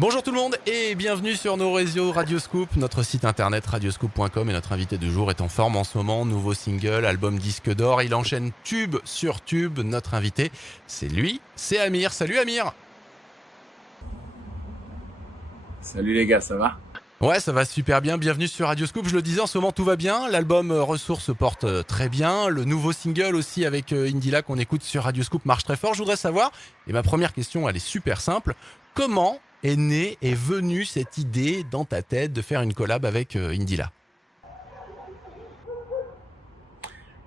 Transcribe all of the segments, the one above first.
Bonjour tout le monde et bienvenue sur nos réseaux Radioscoop, notre site internet radioscoop.com et notre invité du jour est en forme en ce moment, nouveau single, album disque d'or, il enchaîne tube sur tube, notre invité c'est lui, c'est Amir, salut Amir. Salut les gars, ça va? Ouais, ça va super bien, bienvenue sur Radioscoop, je le disais en ce moment tout va bien, l'album Ressort se porte très bien, le nouveau single aussi avec Indila qu'on écoute sur Radioscoop marche très fort, je voudrais savoir, et ma première question elle est super simple, comment est venue cette idée dans ta tête de faire une collab avec Indila?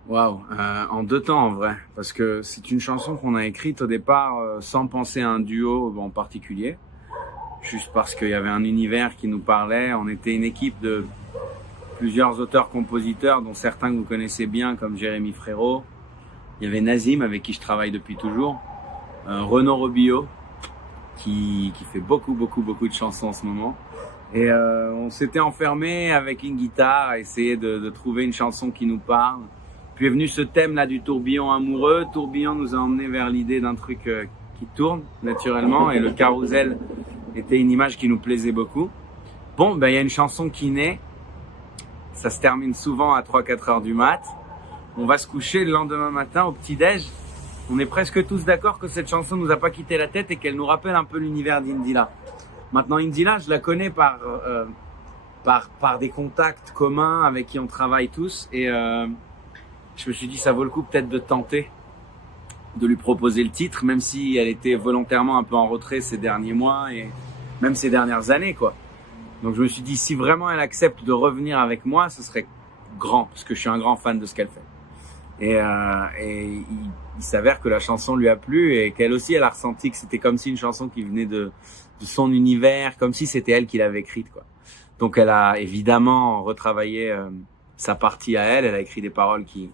Waouh, en deux temps en vrai, parce que c'est une chanson qu'on a écrite au départ sans penser à un duo en particulier, juste parce qu'il y avait un univers qui nous parlait. On était une équipe de plusieurs auteurs-compositeurs, dont certains que vous connaissez bien, comme Jérémy Frérot. Il y avait Nazim, avec qui je travaille depuis toujours, Renaud Robillot, qui fait beaucoup de chansons en ce moment. Et on s'était enfermé avec une guitare à essayer de trouver une chanson qui nous parle. Puis est venu ce thème-là du tourbillon amoureux. Tourbillon nous a emmené vers l'idée d'un truc qui tourne naturellement, et le carrousel était une image qui nous plaisait beaucoup. Bon, ben il y a une chanson qui naît. Ça se termine souvent à 3-4 heures du mat. On va se coucher le lendemain matin au petit-déj. On est presque tous d'accord que cette chanson nous a pas quitté la tête et qu'elle nous rappelle un peu l'univers d'Indila. Maintenant, Indila, je la connais par des contacts communs avec qui on travaille tous, et je me suis dit ça vaut le coup peut-être de tenter de lui proposer le titre, même si elle était volontairement un peu en retrait ces derniers mois et même ces dernières années, quoi. Donc je me suis dit, si vraiment elle accepte de revenir avec moi, ce serait grand, parce que je suis un grand fan de ce qu'elle fait. Et il s'avère que la chanson lui a plu, et qu'elle aussi elle a ressenti que c'était comme si une chanson qui venait de son univers, comme si c'était elle qui l'avait écrite, quoi. Donc elle a évidemment retravaillé sa partie à elle. Elle a écrit des paroles qui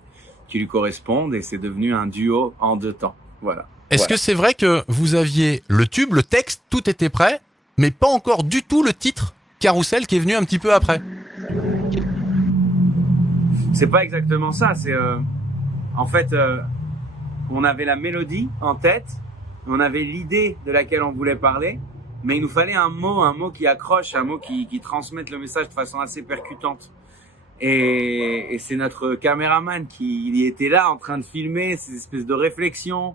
lui correspondent, et c'est devenu un duo en deux temps. Voilà. Est-ce que c'est vrai que vous aviez le tube, le texte, tout était prêt, mais pas encore du tout le titre Carrousel qui est venu un petit peu après? C'est pas exactement ça. C'est en fait, on avait la mélodie en tête, on avait l'idée de laquelle on voulait parler, mais il nous fallait un mot qui accroche, un mot qui transmette le message de façon assez percutante. Et c'est notre caméraman qui était là en train de filmer ces espèces de réflexions,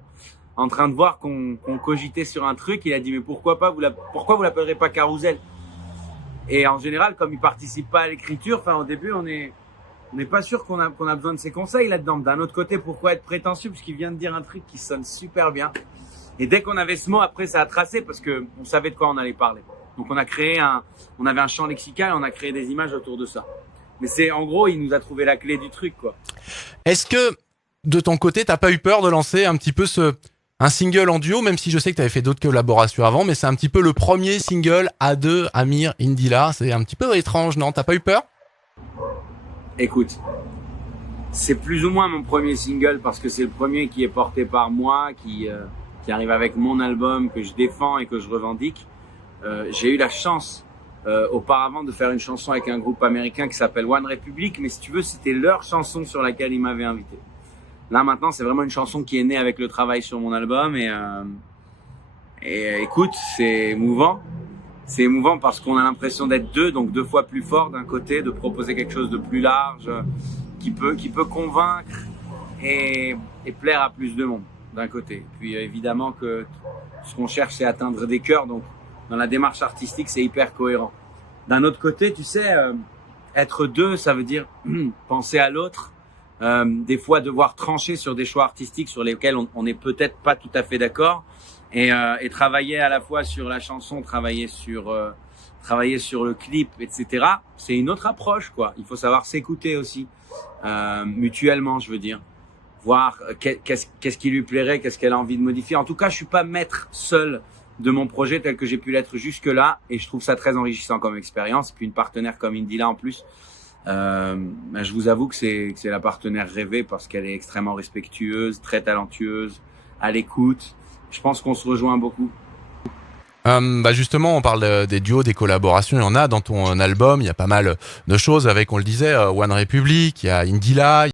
en train de voir qu'on cogitait sur un truc. Il a dit mais pourquoi vous l'appellerez pas Carrousel? Et en général, comme il participe pas à l'écriture, au début on n'est pas sûr qu'on a besoin de ses conseils là-dedans. D'un autre côté, pourquoi être prétentieux, parce qu'il vient de dire un truc qui sonne super bien. Et dès qu'on avait ce mot, après ça a tracé, parce que on savait de quoi on allait parler. Donc on avait un champ lexical, on a créé des images autour de ça. Mais c'est, en gros, il nous a trouvé la clé du truc, quoi. Est-ce que, de ton côté, t'as pas eu peur de lancer un petit peu un single en duo, même si je sais que t'avais fait d'autres collaborations avant, mais c'est un petit peu le premier single à deux, Amir, Indila, c'est un petit peu étrange, non? T'as pas eu peur? Écoute, c'est plus ou moins mon premier single, parce que c'est le premier qui est porté par moi, qui arrive avec mon album, que je défends et que je revendique. J'ai eu la chance auparavant de faire une chanson avec un groupe américain qui s'appelle One Republic, mais si tu veux, c'était leur chanson sur laquelle ils m'avaient invité. Là maintenant, c'est vraiment une chanson qui est née avec le travail sur mon album, et écoute, c'est émouvant. C'est émouvant parce qu'on a l'impression d'être deux, donc deux fois plus fort d'un côté, de proposer quelque chose de plus large, qui peut convaincre et plaire à plus de monde d'un côté. Puis évidemment que ce qu'on cherche, c'est atteindre des cœurs, donc dans la démarche artistique, c'est hyper cohérent. D'un autre côté, tu sais, être deux, ça veut dire penser à l'autre, des fois devoir trancher sur des choix artistiques sur lesquels on n'est peut-être pas tout à fait d'accord, et travailler à la fois sur la chanson, travailler sur le clip, etc. C'est une autre approche, quoi. Il faut savoir s'écouter aussi, mutuellement, je veux dire. Voir qu'est-ce qui lui plairait, qu'est-ce qu'elle a envie de modifier. En tout cas, je suis pas maître seul de mon projet tel que j'ai pu l'être jusque-là, et je trouve ça très enrichissant comme expérience. Puis une partenaire comme Indila en plus, je vous avoue que c'est la partenaire rêvée, parce qu'elle est extrêmement respectueuse, très talentueuse, à l'écoute. Je pense qu'on se rejoint beaucoup. Justement, on parle des duos, des collaborations. Il y en a dans ton album. Il y a pas mal de choses avec, on le disait, One Republic, il y a Indila.